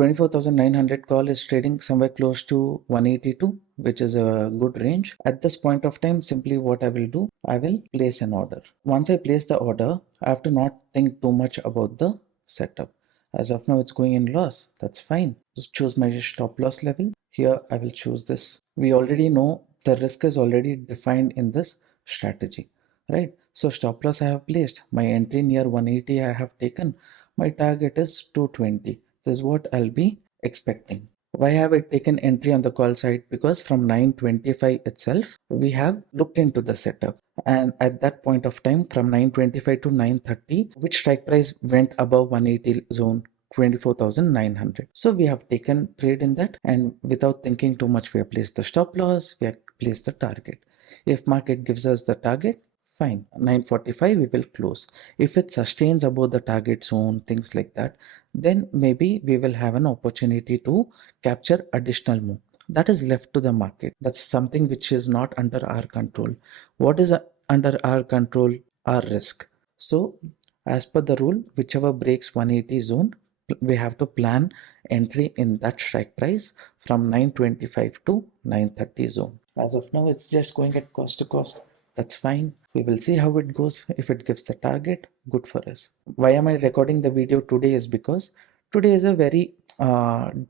24,900 call is trading somewhere close to 182, which is a good range. At this point of time, simply what I will do, I will place an order. Once I place the order, I have to not think too much about the setup. As of now, it's going in loss. That's fine. Just choose my stop loss level. Here, I will choose this. We already know the risk is already defined in this strategy, right? So stop loss I have placed. My entry near 180 I have taken. My target is 220. This is what I'll be expecting. Why have I taken entry on the call side? Because from 925 itself, we have looked into the setup. And at that point of time, from 925 to 930, which strike price went above 180 zone, 24,900. So we have taken trade in that, and without thinking too much, we have placed the stop loss, we have placed the target. If market gives us the target, fine, 945 we will close. If it sustains above the target zone, things like that, then maybe we will have an opportunity to capture additional move. That is left to the market. That's something which is not under our control. What is under our control? Our risk. So as per the rule, whichever breaks 180 zone, we have to plan entry in that strike price from 925 to 930 zone. As of now, it's just going at cost to cost. That's fine. We will see how it goes. If it gives the target, good for us. Why am I recording the video today is because today is a very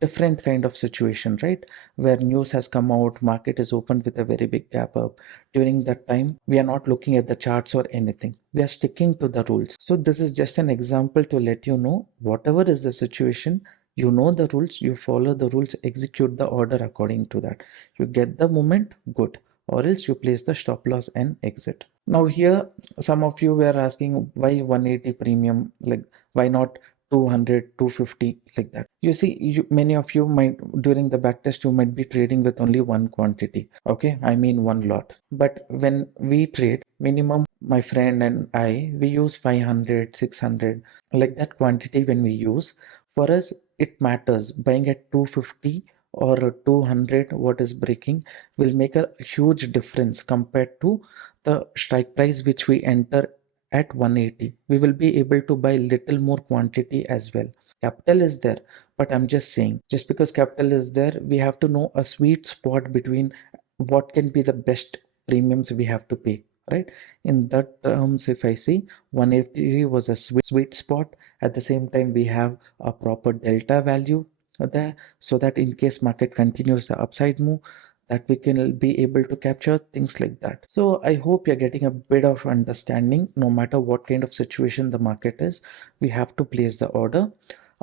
different kind of situation, right? Where news has come out, market is opened with a very big gap up. During that time, we are not looking at the charts or anything. We are sticking to the rules. So this is just an example to let you know, whatever is the situation, you know the rules, you follow the rules, execute the order according to that. You get the moment, good, or else you place the stop loss and exit. Now here, some of you were asking why 180 premium, like why not 200, 250, like that. You see, many of you might, during the backtest, you might be trading with only one quantity. Okay, I mean one lot. But when we trade, minimum, my friend and I, we use 500, 600, like that quantity when we use. For us, it matters. Buying at 250 or 200, what is breaking, will make a huge difference compared to the strike price which we enter at 180. We will be able to buy little more quantity as well. Capital is there, but I'm just saying, just because capital is there, we have to know a sweet spot between what can be the best premiums we have to pay, right? In that terms, if I see 180 was a sweet spot, at the same time we have a proper delta value there, so that in case market continues the upside move, that we can be able to capture things like that. So I hope you're getting a bit of understanding. No matter what kind of situation the market is, we have to place the order.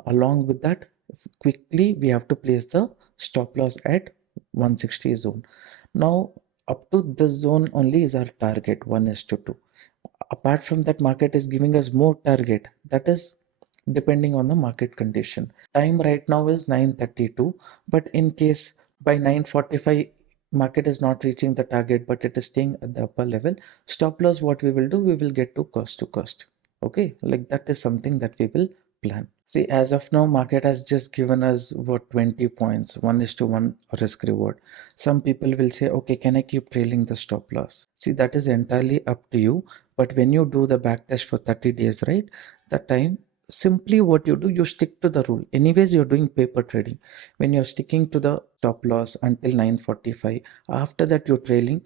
Along with that, quickly we have to place the stop loss at 160 zone. Now up to this zone only is our target, 1:2. Apart from that, market is giving us more target. That is depending on the market condition. Time right now is 9:32, but in case by 9:45 market is not reaching the target but it is staying at the upper level, stop loss, what we will do, we will get to cost. Okay, like that is something that we will plan. See, as of now, market has just given us what, 20 points, 1:1 risk reward. Some people will say, okay, can I keep trailing the stop loss? See, that is entirely up to you. But when you do the back test for 30 days, right, that time, simply what you do, you stick to the rule. Anyways, you're doing paper trading. When you're sticking to the stop loss until 9:45, after that you're trailing,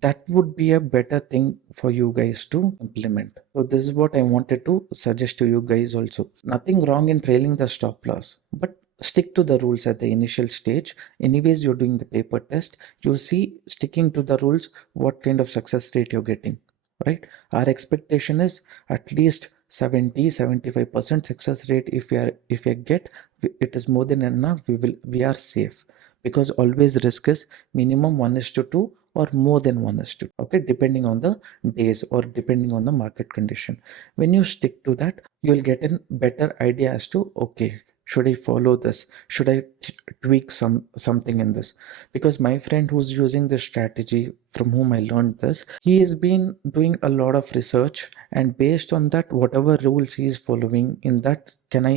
that would be a better thing for you guys to implement. So this is what I wanted to suggest to you guys also. Nothing wrong in trailing the stop loss, but stick to the rules at the initial stage. Anyways, you're doing the paper test. You see, sticking to the rules, what kind of success rate you're getting, right? Our expectation is at least 70-75% success rate. If we get, it is more than enough. We are safe, because always risk is minimum 1:2 or more than 1:2. Okay, depending on the days or depending on the market condition. When you stick to that, you'll get a better idea as to, okay, should I follow this? Should I tweak something in this? Because my friend who's using this strategy, from whom I learned this, he has been doing a lot of research, and based on that, whatever rules he is following in that, can I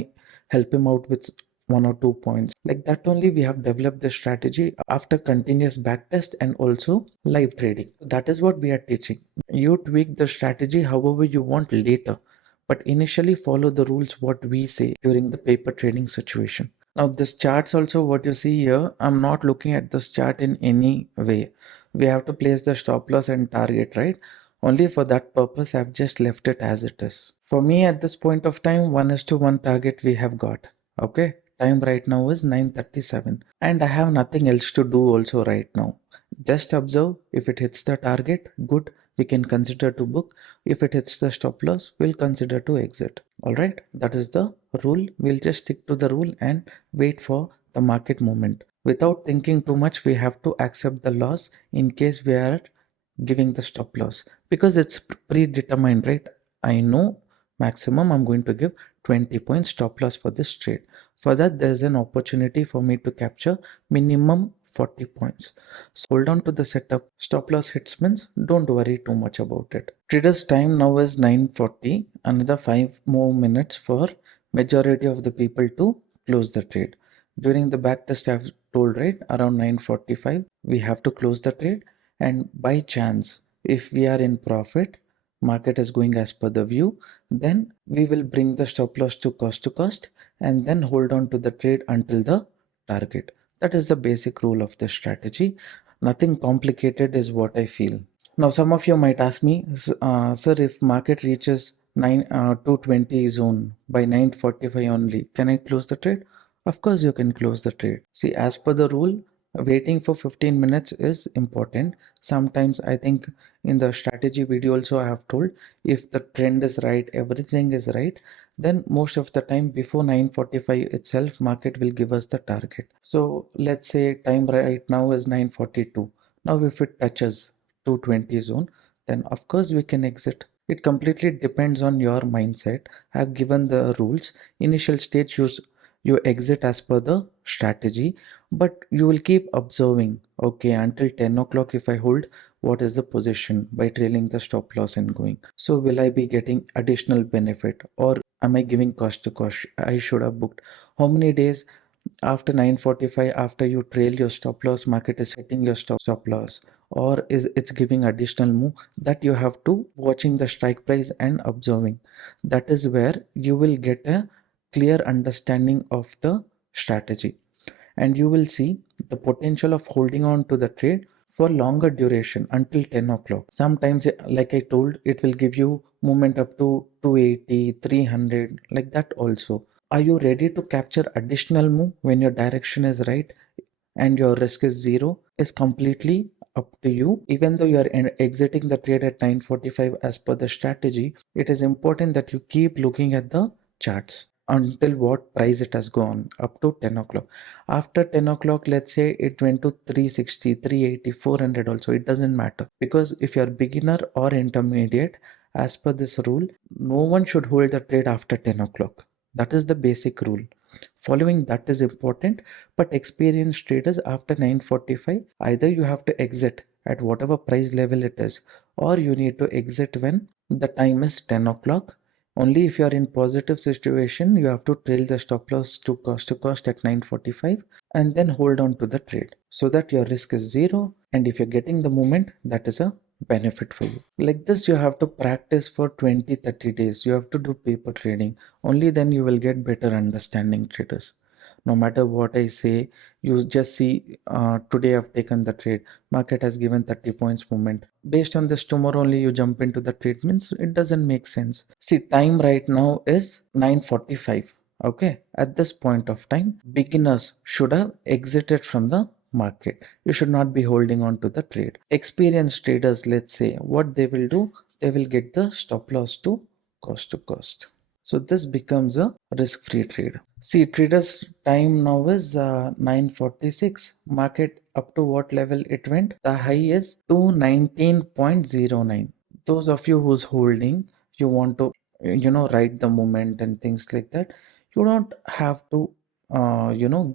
help him out with 1 or 2 points? Like that only we have developed the strategy after continuous backtest and also live trading. That is what we are teaching. You tweak the strategy however you want later, but initially follow the rules what we say during the paper trading situation. Now this charts also what you see here, I'm not looking at this chart in any way. We have to place the stop loss and target, right? Only for that purpose I've just left it as it is. For me at this point of time, 1:1 target we have got. Okay. Time right now is 9:37 and I have nothing else to do also right now. Just observe, if it hits the target, good, we can consider to book. If it hits the stop loss, we'll consider to exit. Alright, that is the rule. We'll just stick to the rule and wait for the market movement. Without thinking too much, we have to accept the loss in case we are giving the stop loss, because it's predetermined, right? I know maximum I'm going to give 20 points stop loss for this trade. For that, there's an opportunity for me to capture minimum 40 points. So hold on to the setup. Stop loss hits means don't worry too much about it. Traders time now is 9:40. Another 5 more minutes for majority of the people to close the trade. During the back test I've told, right, around 9:45 we have to close the trade, and by chance if we are in profit, market is going as per the view, then we will bring the stop loss to cost and then hold on to the trade until the target. That is the basic rule of the strategy. Nothing complicated is what I feel. Now some of you might ask me, sir, if market reaches 220 zone by 9:45 only, can I close the trade? Of course you can close the trade. See, as per the rule, waiting for 15 minutes is important. Sometimes I think in the strategy video also I have told, if the trend is right, everything is right, then most of the time before 9:45 itself market will give us the target. So let's say time right now is 9:42. Now if it touches 220 zone, then of course we can exit. It completely depends on your mindset. I have given the rules. Initial stage you exit as per the strategy, but you will keep observing, okay, until 10 o'clock if I hold, what is the position by trailing the stop loss and going. So will I be getting additional benefit, or am I giving cost to cost? I should have booked. How many days after 9:45, after you trail your stop loss, market is hitting your stop loss, or is it's giving additional move? That you have to watching the strike price and observing. That is where you will get a clear understanding of the strategy, and you will see the potential of holding on to the trade for longer duration until 10 o'clock. Sometimes, like I told, it will give you movement up to 280, 300, like that also. Are you ready to capture additional move when your direction is right and your risk is zero? Is completely up to you. Even though you are exiting the trade at 9:45 as per the strategy, it is important that you keep looking at the charts until what price it has gone up to 10 o'clock. After 10 o'clock, let's say it went to 360, 380, 400 also, it doesn't matter, because if you're beginner or intermediate, as per this rule, no one should hold the trade after 10 o'clock. That is the basic rule. Following that is important, but experienced traders after 9:45, either you have to exit at whatever price level it is, or you need to exit when the time is 10 o'clock. Only if you are in positive situation, you have to trail the stop loss to cost at 9:45 and then hold on to the trade so that your risk is zero. And if you're getting the movement, that is a benefit for you. Like this, you have to practice for 20-30 days. You have to do paper trading. Only then you will get better understanding traders. No matter what I say, you just see, today I've taken the trade, market has given 30 points movement. Based on this, tomorrow only you jump into the trade, means it doesn't make sense. See, time right now is 9:45. Okay, at this point of time, beginners should have exited from the market. You should not be holding on to the trade. Experienced traders, let's say, what they will do, they will get the stop loss to cost. So this becomes a risk-free trade. See, traders time now is 9:46. Market up to what level it went? The high is 219.09. Those of you who's holding, you want to, write the moment and things like that. You don't have to,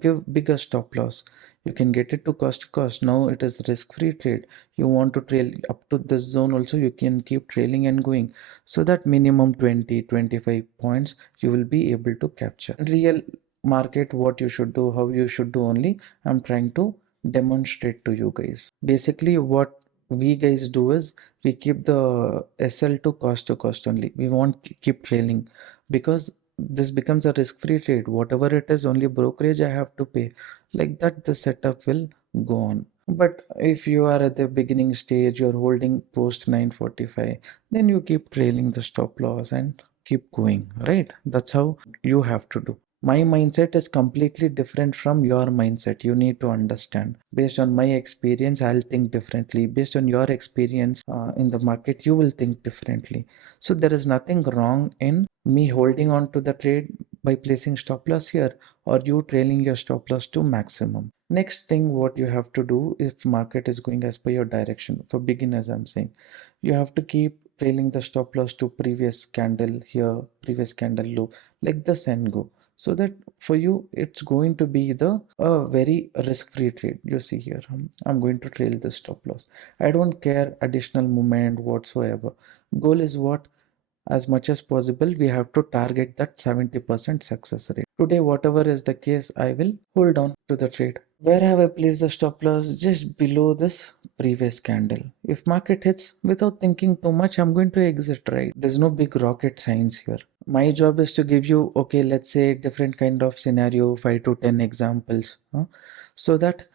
give bigger stop loss. You can get it to cost. Now it is risk-free trade. You want to trail up to this zone also, you can keep trailing and going, so that minimum 20-25 points you will be able to capture. In real market, what you should do, how you should do, only I'm trying to demonstrate to you guys. Basically what we guys do is we keep the SL to cost only. We won't keep trailing, because this becomes a risk-free trade. Whatever it is, only brokerage I have to pay. Like that, the setup will go on. But if you are at the beginning stage, you're holding post 945, then you keep trailing the stop loss and keep going, right? That's how you have to do. My mindset is completely different from your mindset. You need to understand. Based on my experience, I'll think differently. Based on your experience in the market, you will think differently. So there is nothing wrong in me holding on to the trade by placing stop loss here, or you trailing your stop loss to maximum. Next thing what you have to do, if market is going as per your direction, for beginners I'm saying, you have to keep trailing the stop loss to previous candle here, previous candle low, like this and go. So that for you it's going to be the a very risk-free trade. You see here, I'm going to trail the stop loss. I don't care additional movement whatsoever. Goal is what? As much as possible we have to target that 70% success rate. Today whatever is the case, I will hold on to the trade. Where have I placed the stop loss? Just below this previous candle. If market hits without thinking too much, I'm going to exit, right? There's no big rocket science here. My job is to give you, okay, let's say different kind of scenario, 5 to 10 examples, so that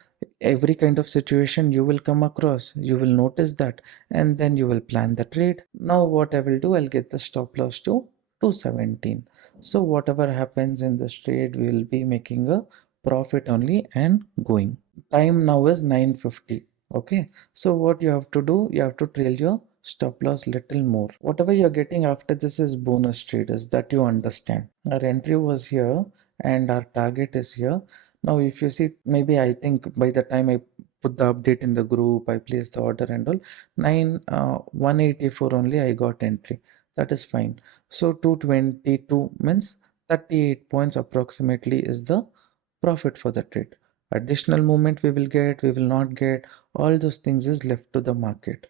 every kind of situation you will come across, you will notice that, and then you will plan the trade. Now what I will do, I'll get the stop loss to 217. So whatever happens in this trade, we will be making a profit only and going. Time now is 9:50. Okay, so what you have to do, you have to trail your stop loss little more. Whatever you're getting after this is bonus traders, that you understand. Our entry was here and our target is here. Now if you see, maybe I think by the time I put the update in the group, I placed the order and all, 184 only I got entry. That is fine. So 222 means 38 points approximately is the profit for the trade. Additional movement we will get, we will not get, all those things is left to the market.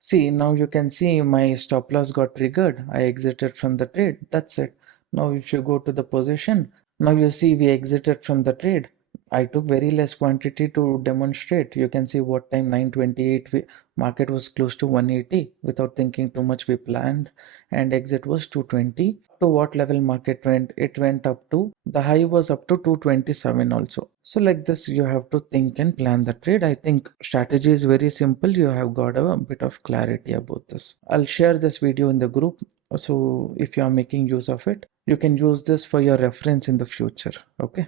See, now you can see my stop loss got triggered. I exited from the trade. That's it. Now if you go to the position, now you see we exited from the trade. I took very less quantity to demonstrate. You can see what time, 9:28, market was close to 180. Without thinking too much, we planned, and exit was 220. To what level market went? It went up to, the high was up to 227 also. So like this, you have to think and plan the trade. I think strategy is very simple. You have got a bit of clarity about this. I'll share this video in the group. So if you are making use of it, you can use this for your reference in the future. Okay.